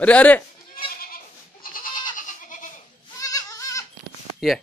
अरे अरे ये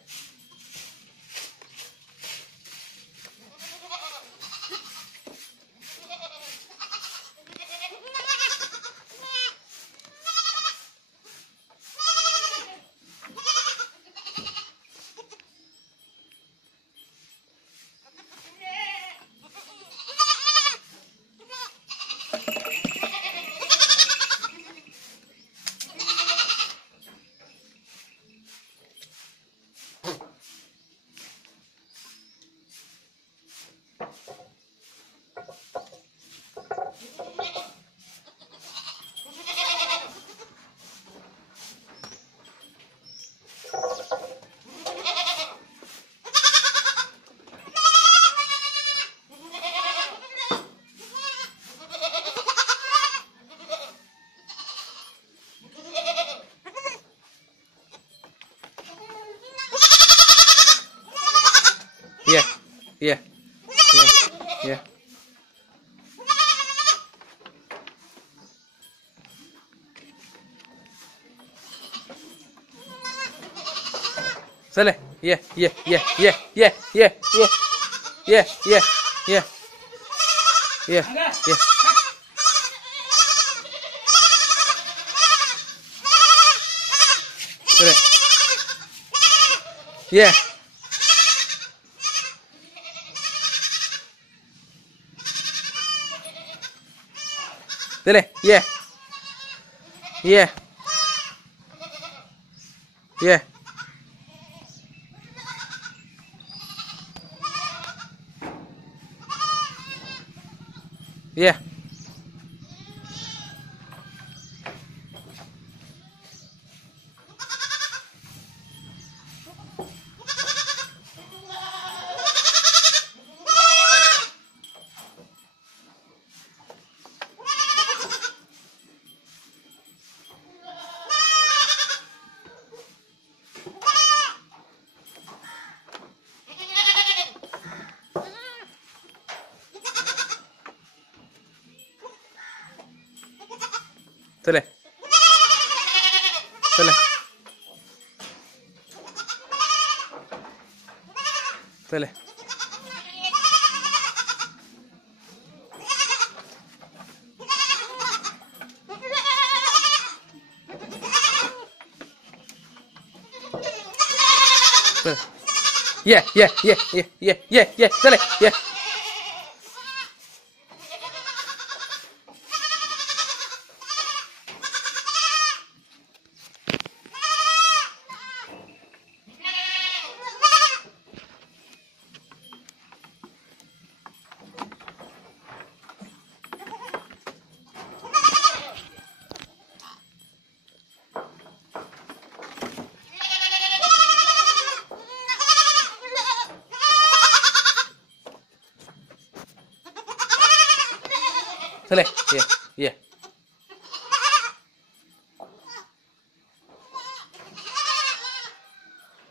Yeah, yeah, yeah, yeah. चले, yeah, yeah, yeah, yeah, yeah, yeah, yeah, yeah, yeah, yeah, yeah, yeah. चले, yeah. चले, yeah, yeah, yeah. Yeah. चले चले चले yeah yeah yeah yeah yeah yeah yeah चले yeah चले yeah yeah